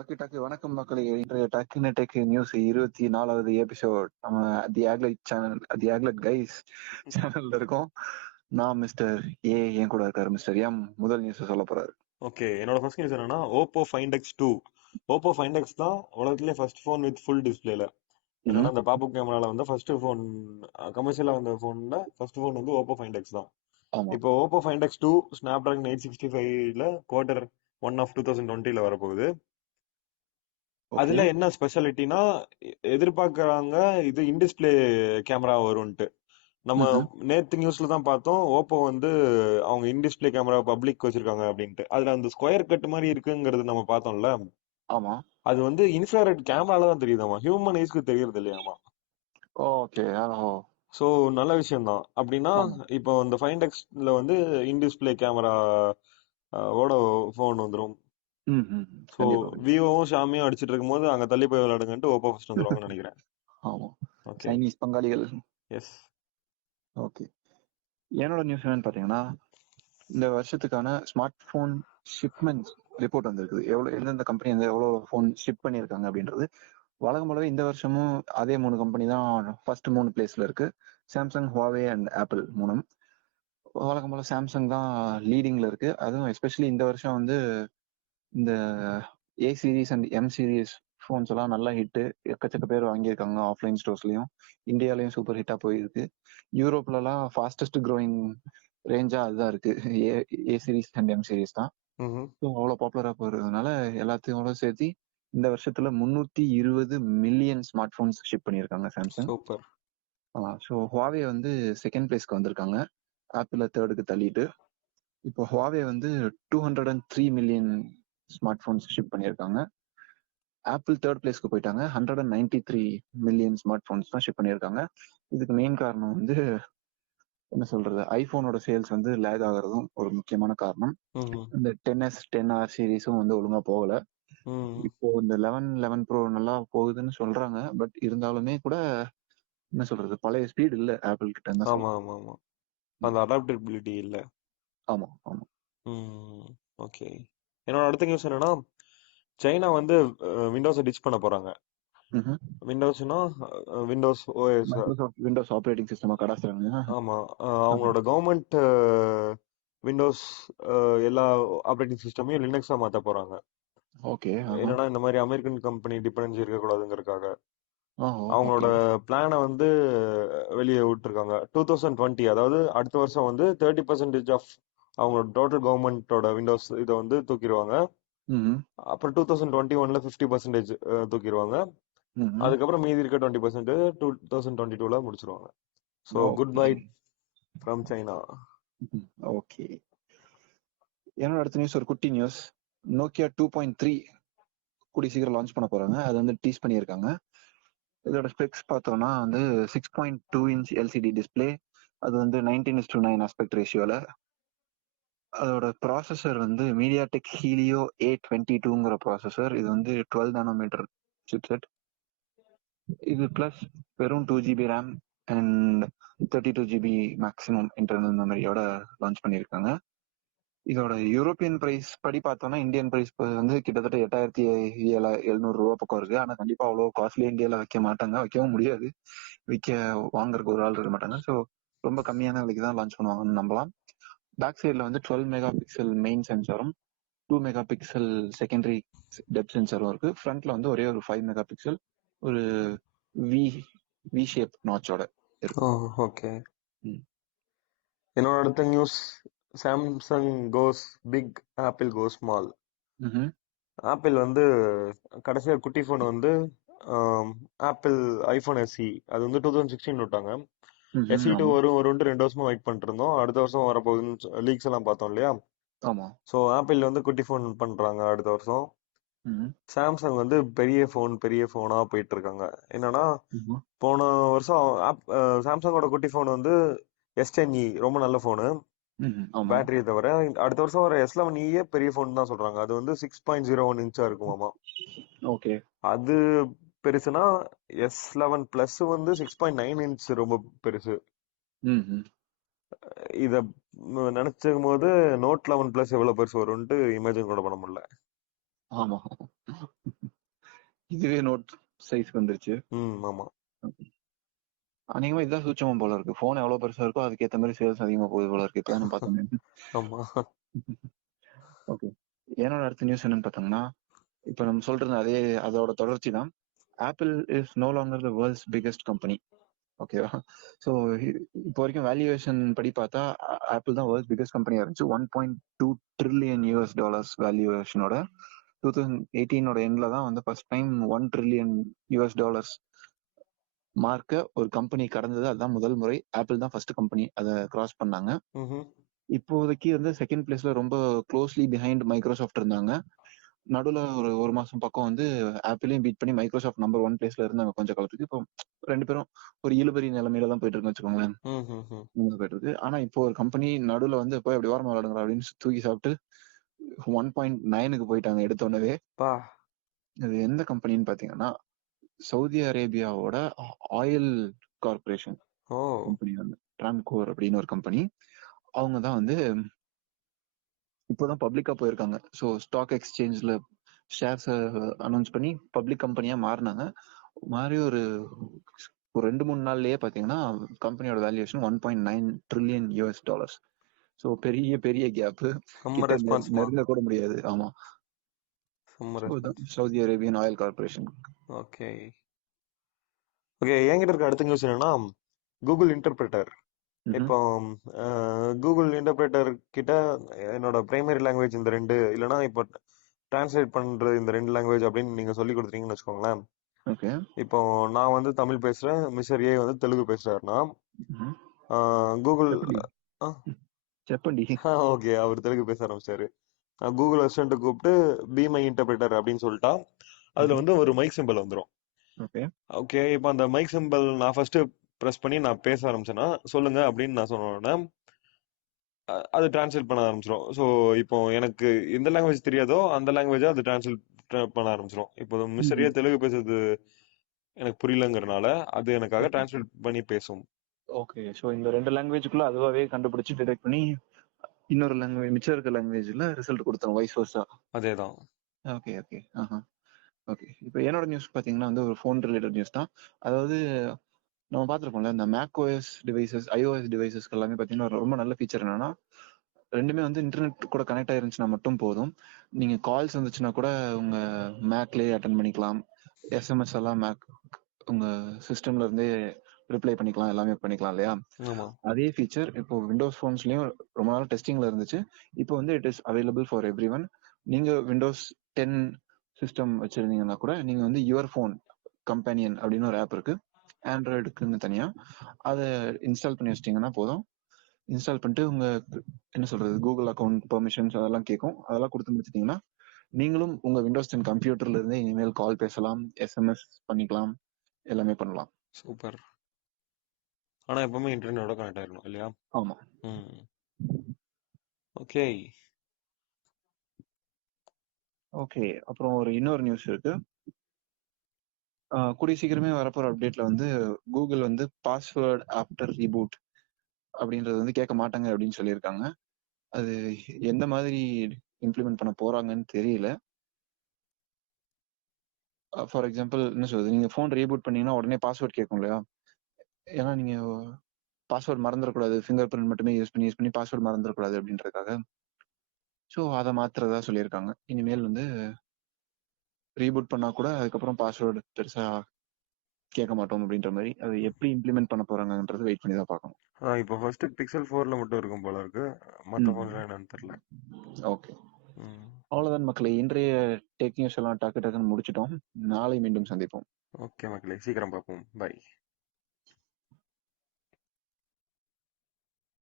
Talkie talkie வணக்கம் மக்களே. இன்றைய டாக்கின டெக் நியூஸ் 24வது எபிசோட் நம்ம தி ஆக்லெட் சேனல், தி ஆக்லெட் கைஸ் சேனல்ல இருக்கோம். நான் மிஸ்டர் ஏ, என் கூட இருக்காரு மிஸ்டர் எம். முதல் நியூஸ் சொல்ல போறாரு. ஓகே, என்னோட ஃபர்ஸ்ட் நியூஸ் என்னன்னா Oppo Find X2. Oppo Find X தான் உலகத்திலே ஃபர்ஸ்ட் ஃபோன் வித் ஃபுல் டிஸ்பிளேல. என்னன்னா இந்த பாப்அப் கேமரால வந்து ஃபர்ஸ்ட் ஃபோன், கமர்ஷியலா வந்த ஃபோன்ல ஃபர்ஸ்ட் ஃபோன் வந்து Oppo Find X தான். ஆமா, இப்போ Oppo Find X2 Snapdragon 865ல குவார்டர் 1 ஆஃப் 2020ல வரப்போகுது. ஓகே. அதுல என்ன ஸ்பெஷாலிட்டினா, எதிர்பார்க்கறாங்க இது இன் டிஸ்பிளே கேமரா வரும்ட்டு. நம்ம நேத்து நியூஸ்ல தான் பார்த்தோம் ஓப்போ வந்து அவங்க இன் டிஸ்பிளே கேமரா பப்ளிக் வச்சிருக்காங்க அப்படின்ட்டு. அதுல அந்த ஸ்கொயர் கட் மாதிரி இருக்குங்கிறது நம்ம பார்த்தோம்ல. ஆமா, அது வந்து இன்ஃப்ராரெட் கேமரால தான் தெரியுதாமா, ஹியூமன் ஐஸ்க்கு தெரியறது இல்லையாமா. ஓகே. சோ நல்ல விஷயம் தான். அப்படின்னா இப்போ இந்த ஃபைண்ட் எக்ஸ்ல வந்து இன் டிஸ்பிளே கேமரா ஓட போன் வந்துரும். சோ விவோவும் ஷாமியும் அடிச்சிட்டு இருக்கும்போது அங்க தள்ளி போய் விளையாடுங்கன்ட்டு ஓப்போ ஃபர்ஸ்ட் வந்துருவாங்கன்னு நினைக்கிறேன். ஆமா, ஓகே, சைனீஸ் பங்காளிகள். எஸ். ஓகே, என்னோட நியூஸ் என்னன்னு பாத்தீங்கன்னா, இந்த வருஷத்துக்கான ஸ்மார்ட் போன் ஷிப்மெண்ட்ஸ் ரிப்போர்ட் வந்திருக்குது. எந்தெந்த கம்பெனி வந்து எவ்வளவு போன் ஷிப் பண்ணியிருக்காங்க அப்படின்றது. வழக்கம் போலவே இந்த வருஷமும் அதே 3 கம்பெனி தான் ஃபர்ஸ்ட் 3 பிளேஸ்ல இருக்கு. Samsung, Huawei and apple 3. வழக்கம் போல சாம்சங் தான் லீடிங்ல இருக்கு. அதுவும் எஸ்பெஷலி இந்த வருஷம் வந்து இந்த A series and M series phones எல்லாம் நல்லா ஹிட்டு. எக்கச்சக்க பேர் வாங்கியிருக்காங்க. ஆஃப்லைன் ஸ்டோர்ஸ்லயும் இந்தியாலயும் சூப்பர் ஹிட்டா போயிருக்கு. யூரோப்ல எல்லாம் ஃபாஸ்டஸ்ட் க்ரோயிங் ரேஞ்சா அதுதான் இருக்கு. ஏ சீரீஸ் அண்ட் எம் சீரீஸ் தான் அவ்வளவு பாப்புலரா போறதுனால எல்லாத்தையும் சேர்த்து இந்த வருஷத்துல 320 மில்லியன் ஸ்மார்ட் போன்ஸ் ஷிப் பண்ணியிருக்காங்க சாம்சங். சூப்பர். ஸோ ஹுவாவே வந்து செகண்ட் பிளேஸ்க்கு வந்திருக்காங்க, ஆப்பிள் தேர்டுக்கு தள்ளிட்டு. இப்போ ஹுவாவே வந்து 203 மில்லியன் ஸ்மார்ட் போன்ஸ் ஷிப் பண்ணியிருக்காங்க. ஆப்பிள் தேர்ட் பிளேஸ்க்கு போயிட்டாங்க, 193 மில்லியன் ஸ்மார்ட் போன்ஸ் தான் ஷிப் பண்ணியிருக்காங்க. இதுக்கு மெயின் காரணம் வந்து என்ன சொல்றது, ஐபோனோட சேல்ஸ் வந்து லேக் ஆகுறதும் ஒரு முக்கியமான காரணம். இந்த 10s 10R சீரீஸும் வந்து ஒழுங்கா போகல. இப்போ இந்த 11 ப்ரோ நல்லா போகுதுன்னு சொல்றாங்க. பட் இருந்தாலுமே கூட என்ன சொல்றது, பழைய ஸ்பீட் இல்ல ஆப்பிள் கிட்ட இருந்தா. ஆமா ஆமா ஆமா, அந்த அடாப்டபிலிட்டி இல்ல. ஆமா ஆமா. ஓகே, என்னோட அடுத்த நியூஸ் என்னன்னா, சைனா வந்து விண்டோஸ் டிச் பண்ண போறாங்க. விண்டோஸ்னா விண்டோஸ் ஓஎஸ், விண்டோஸ் ஆபரேட்டிங் சிஸ்டமா கடாசுறாங்க. ஆமா, அவங்களோட கவர்மெண்ட் விண்டோஸ் எல்லா ஆபரேட்டிங் சிஸ்டமையும் லினக்ஸா மாத்த போறாங்க. ஓகே. என்னன்னா இந்த மாதிரி அமெரிக்கன் கம்பெனி டிபெண்டன்சி இருக்க கூடாதுங்கிறதுக்காக அவங்களோட ஓகே. பிளானை வந்து வெளியே விட்டுருக்காங்க. 2020, அதாவது அடுத்த வருஷம் வந்து 30% ஆஃப் அவங்களோட டோட்டல் கவர்மெண்டோட விண்டோஸ் இதை வந்து தூக்கிடுவாங்க. அப்புறம் 2021ல 50% தூக்கிடுவாங்க. அதுக்கப்புறம் மீதி இருக்க 20% 2022ல முடிச்சிருவாங்க. So good bye from China. Okay, என்னோட அடுத்த நியூஸ் ஒரு குட்டி நியூஸ். நோக்கியா 2.3 கூடி சீக்கிரம் லான்ச் பண்ண போறாங்க. அது வந்து டீஸ் பண்ணியிருக்காங்க. இதோட ஸ்பெக்ஸ் பார்த்தோம்னா வந்து 6.2 இன்ச் எல்சிடி டிஸ்பிளே. அது வந்து 19:9 ஆஸ்பெக்ட் ரேஷியோல. அதோட ப்ராசஸர் வந்து MediaTek Helio A22ங்கிற ப்ராசஸர். இது வந்து 12 நானோமீட்டர் சிப்செட். இது பிளஸ் வெறும் 2 GB RAM and 32 GB maximum internal மெமரியோட லான்ச் பண்ணியிருக்காங்க. இதோட யூரோப்பியன் பிரைஸ் படி பார்த்தோம்னா இந்தியன் பிரைஸ் வந்து கிட்டத்தட்ட 8,700 பக்கம் இருக்கு. ஆனா கண்டிப்பா அவ்வளவு காஸ்ட்லி இந்தியால வைக்க மாட்டாங்க, வைக்கவும் முடியாது. வாங்குறதுக்கு ஒரு ஆள் இருக்க மாட்டாங்க. ஸோ ரொம்ப கம்மியான விலைக்கு தான் லான்ச் பண்ணுவாங்கன்னு நம்பலாம். பேக் சைட்ல வந்து 12 மெகா பிக்சல் மெயின் சென்சாரும் 2 மெகா பிக்சல் செகண்டரி டெப்த் சென்சாரும் இருக்கு. ஃப்ரண்ட்ல வந்து ஒரே ஒரு 5 மெகா பிக்சல் ஒரு வி ஷேப் நாச்சோட இருக்கு. ஓகே, என்னோட அடுத்த news, Samsung goes big, Apple goes small. Apple வந்து கடைசியா குட்டி போன் வந்து ஆப்பிள் ஐபோன் எஸ்இ, அது வந்து 2016 விட்டாங்க. எஸ்இ2 வரும் 2 வருஷமா வெயிட் பண்ணிட்டு இருந்தோம். அடுத்த வருஷம் வரப்போகுதுன்னு லீக்ஸ் எல்லாம் பார்த்தோம் இல்லையா. ஸோ ஆப்பிள் வந்து குட்டி போன் பண்றாங்க அடுத்த வருஷம். சாம்சங் வந்து பெரிய போனா போயிட்டு இருக்காங்க. என்னன்னா போன வருஷம் சாம்சங்கோட குட்டி போன் வந்து S10e ரொம்ப நல்ல போனு, பேட்டரியை தவிர. அடுத்த வருஷம் வர S11e பெரிய போன் தான் சொல்றாங்க. அது வந்து 6.01 இன்ச்சா இருக்குமாமா. ஓகே, அது பெருசுனா S11 பிளஸ் வந்து 6.9 இன்ச் ரொம்ப பெருசு. இத நினைச்சுக்கும் போது நோட் 11 பிளஸ் எவ்வளவு பெருசு வரும்னு இமேஜின் கூட பண்ண முடியல. ஆமா, இதுவே நோட் சைஸ்க்கு வந்துருச்சு. ஆமா. அநேகமா இதுதான் சூட்சமம் போல இருக்கு. போன் எவ்வளவு பெருசா இருக்கோ அதுக்கேத்த மாதிரி சேல்ஸ் அதிகமா போகுது போல இருக்கு. இப்பதான் நான் பார்த்தேன். ஆமா. ஓகே. என்னோட அடுத்த நியூஸ் என்னன்னு பார்த்தோம்னா, இப்ப நம்ம சொல்றது அதோட தொடர்ச்சி தான். Apple is no longer the world's biggest company. ஓகேவா? ஸோ இப்போ வரைக்கும் வேல்யூவேஷன் படி பார்த்தா ஆப்பிள் தான் வேர்ல்ட்ஸ் பிகெஸ்ட் கம்பெனியா இருந்துச்சு. $1.2 trillion வேல்யூவேஷனோட 2018 எண்ட்ல தான் வந்து ஃபர்ஸ்ட் டைம் $1 trillion மார்க்க ஒரு கம்பெனி கடந்தது. அதுதான் முதல் முறை. ஆப்பிள் தான் ஃபர்ஸ்ட் கம்பெனி அதை கிராஸ் பண்ணாங்க. இப்போதைக்கு வந்து செகண்ட் பிளேஸ்ல ரொம்ப க்ளோஸ்லி பிஹைண்ட் மைக்ரோசாஃப்ட் இருந்தாங்க. நடுவுல ஒரு மாசம் பக்கம் வந்து ஆப்பிளையும் பீட் பண்ணி மைக்ரோசாஃப்ட் நம்பர் 1 பிளேஸ்ல இருந்தாங்க கொஞ்ச காலத்துக்கு. இப்போ 2 பேரும் ஒரு இழுபறி நிலைமையில தான் போயிட்டு இருக்குன்னு வச்சுக்கோங்களேன். போயிட்டு இருக்கு. ஆனா இப்போ ஒரு கம்பெனி நடுவுல வந்து போய் அப்படி ஓரமா விளையாடுங்க அப்படின்னு தூக்கி சாப்பிட்டு 1.9க்கு போயிட்டாங்க எடுத்த உடனே. அது எந்த கம்பெனின்னு பாத்தீங்கன்னா சவுதி அரேபியாவோட ஆயில் கார்பரேஷன் கம்பெனி வந்து ட்ராம்கோர் அப்படின்னு ஒரு கம்பெனி. அவங்க தான் வந்து இப்போதான் பப்ளிக்கா போயிருக்காங்க. ஸோ ஸ்டாக் எக்ஸ்சேஞ்ச்ல ஷேர்ஸ் அனௌன்ஸ் பண்ணி பப்ளிக் கம்பெனியா மாறினாங்க. மாறி ஒரு 2-3 நாள்லயே பாத்தீங்கன்னா கம்பெனியோட வேல்யூவேஷன் $1.9 trillion. ஸோ பெரிய பெரிய கேப், கிட்ட நெருங்க கூட முடியாது. ஆமா, Saudi Arabian oil corporation. Okay okay. என்கிட்ட இருக்க அடுத்த நியூஸ் என்னன்னா, கூகுள் இன்டர்பிரட்டர். இப்போ கூகுள் இன்டர்பிரேட்டர் கிட்ட என்னோட பிரைமரி லாங்குவேஜ் இந்த 2, இல்லைன்னா இப்போ டிரான்ஸ்லேட் பண்ற இந்த 2 லாங்குவேஜ் அப்படின்னு நீங்க சொல்லி கொடுத்துறீங்கன்னு வச்சுக்கோங்களேன். இப்போ நான் வந்து தமிழ் பேசுறேன், மிஸ்டர் ஏ வந்து தெலுங்கு பேசுறாருன்னா கூகுள் ஓகே அவர் தெலுங்கு பேச ஆரம்பிச்சாரு. கூகுள் அசிஸ்டன்ட் கூப்பிட்டு பி மை இன்டர்பிரேட்டர் அப்படின்னு சொல்லிட்டா அதுல வந்து ஒரு மைக் சிம்பிள் வந்துடும். ஓகே, இப்போ அந்த மைக் சிம்பிள் நான் ஃபர்ஸ்ட் பிரஸ் பண்ணி நான் பேச ஆரம்பிச்சேன்னா சொல்லுங்க அப்படின்னு நான் சொன்னோன்னா அது டிரான்ஸ்லேட் பண்ண ஆரம்பிச்சிடும். ஸோ இப்போ எனக்கு எந்த லாங்குவேஜ் தெரியாதோ அந்த லாங்குவேஜை அது டிரான்ஸ்லேட் பண்ண ஆரம்பிச்சிடும். இப்போ மிஸ்டரியா தெலுங்கு பேசுறது எனக்கு புரியலங்கிறனால அது எனக்காக டிரான்ஸ்லேட் பண்ணி பேசும். ஓகே, ஸோ இந்த 2 லாங்குவேஜுக்குள்ள அதுவாகவே கண்டுபிடிச்சு டிடெக்ட் பண்ணி இன்னொரு லாங்குவேஜ் மிச்சம் இருக்க லாங்குவேஜ்ல ரிசல்ட் கொடுத்தோம், வைஸ் வர்சா. அதேதான். Okay okay okay. இப்போ என்னோட நியூஸ் பாத்தீங்கன்னா வந்து ஒரு ஃபோன் ரிலேட்டட் நியூஸ் தான். அதாவது நம்ம பார்த்துருப்போம்ல, இந்த மேக்ஓஎஸ் டிவைசஸ், ஐஓஎஸ் டிவைசஸ்க்கு எல்லாமே பார்த்தீங்கன்னா ரொம்ப நல்ல ஃபீச்சர் என்னன்னா, ரெண்டுமே வந்து இன்டர்நெட் கூட கனெக்ட் ஆயிருந்துச்சுன்னா மட்டும் போதும். நீங்க கால்ஸ் வந்துச்சுன்னா கூட உங்க மேக்லயே அட்டன் பண்ணிக்கலாம். எஸ்எம்எஸ் எல்லாம் மேக் உங்க சிஸ்டம்ல இருந்தே ரிப்ளை பண்ணிக்கலாம், எல்லாமே பண்ணிக்கலாம் இல்லையா? அதே ஃபீச்சர் இப்போ விண்டோஸ் ஃபோன்ஸ்லயும் ரொம்ப நாள் டெஸ்டிங்ல இருந்துச்சு. இப்போ வந்து it is available for every one. நீங்க விண்டோஸ் 10 சிஸ்டம் வச்சிருந்தீங்கன்னா கூட நீங்க வந்து யுவர் ஃபோன் கம்பெனியன் அப்படின்னு ஒரு ஆப் இருக்கு, ஆண்ட்ராய்டுக்குன்னு தனியா. அதை இன்ஸ்டால் பண்ணி வச்சிட்டீங்கன்னா போதும். இன்ஸ்டால் பண்ணிட்டு உங்க என்ன சொல்றது கூகுள் அக்கௌண்ட் பெர்மிஷன்ஸ் அதெல்லாம் கேட்கும். அதெல்லாம் கொடுத்து முடிச்சிட்டீங்கன்னா நீங்களும் உங்க விண்டோஸ் 10 கம்ப்யூட்டர்ல இருந்தே இனிமேல் கால் பேசலாம், எஸ்எம்எஸ் பண்ணிக்கலாம், எல்லாமே பண்ணலாம். சூப்பர். ஆனா எப்பவுமே இன்டர்நெட்டோட கனெக்ட் ஆயிரணும் இல்லையா? ஆமா. Okay okay. அப்புறம் இன்னொரு நியூஸ் இருக்கு. கூடிய சீக்கிரமே வரப்போற அப்டேட்ல வந்து கூகுள் வந்து பாஸ்வேர்ட் ஆஃப்டர் ரீபூட் அப்படின்றது வந்து கேட்க மாட்டாங்க அப்படின்னு சொல்லியிருக்காங்க. அது எந்த மாதிரி இம்ப்ளிமெண்ட் பண்ண போறாங்கன்னு தெரியல. ஃபார் எக்ஸாம்பிள் என்ன சொல்றது, நீங்க ஃபோன் ரீபூட் பண்ணீங்கன்னா உடனே பாஸ்வேர்ட் கேட்கும் இல்லையா? ஏன்னா நீங்க பாஸ்வேர்ட் மறந்துடக்கூடாது, ஃபிங்கர் பிரிண்ட் மட்டுமே யூஸ் பண்ணி பாஸ்வேர்ட் மறந்துடக்கூடாது அப்படின்றதுக்காக. ஸோ அதை மாத்துறதா சொல்லியிருக்காங்க. இனிமேல் வந்து ரீபூட் பண்ணா கூட அதுக்கப்புறம் பாஸ்வேர்டு பெருசா கேட்க மாட்டோம் அப்படின்ற மாதிரி. அது எப்படி இம்ப்ளிமெண்ட் பண்ண போறாங்கன்றது வெயிட் பண்ணி தான் பார்க்கணும். இப்போ ஃபர்ஸ்ட் பிக்சல் 4ல மட்டும் இருக்கும் போல இருக்கு, மற்ற ஃபோன்ல என்னன்னு தெரியல. ஓகே, அவ்வளவுதான் மக்களே. இன்றைய டெக் நியூஸ் எல்லாம் டக்கு டக்குன்னு முடிச்சிட்டோம். நாளை மீண்டும் சந்திப்போம். ஓகே மக்களே, சீக்கிரம் பார்ப்போம். பை.